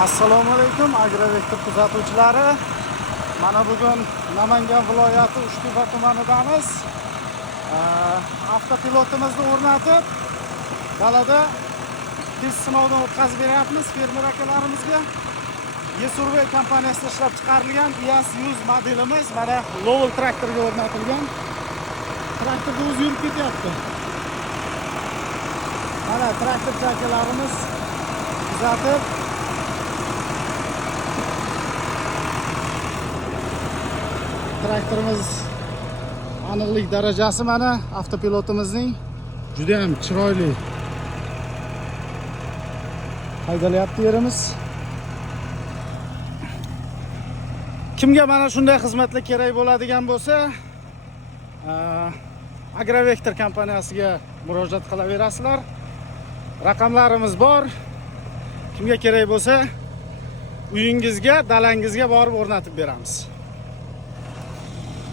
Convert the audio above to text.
Assalomu alaykum Agrovektor kuzatuvchilari. Mana bugun Namangan viloyati Uchtepa tumanidamiz. Avtopilotimizni o'rnatib, dalada test sinovdan o'tkazib beryapmiz fermer akalarimizga. Yesurvey kompaniyasida ishlab chiqarilgan IAS 100 modelimiz mana Lowell traktoriga o'rnatilgan. Traktorda o'zi yurib ketyapti. Mana traktorchi akalarimiz kuzatib traktorimiz aniqlik darajasi mana avtopilotimizning juda ham chiroyli haydalyapti yerimiz. Kimga mana shunday xizmatlar kerak bo'ladigan bo'lsa, Agrovektor kompaniyasiga murojaat qilaverasizlar. Raqamlarimiz bor. Kimga kerak bo'lsa, uyingizga, dalangizga borib o'rnatib beramiz.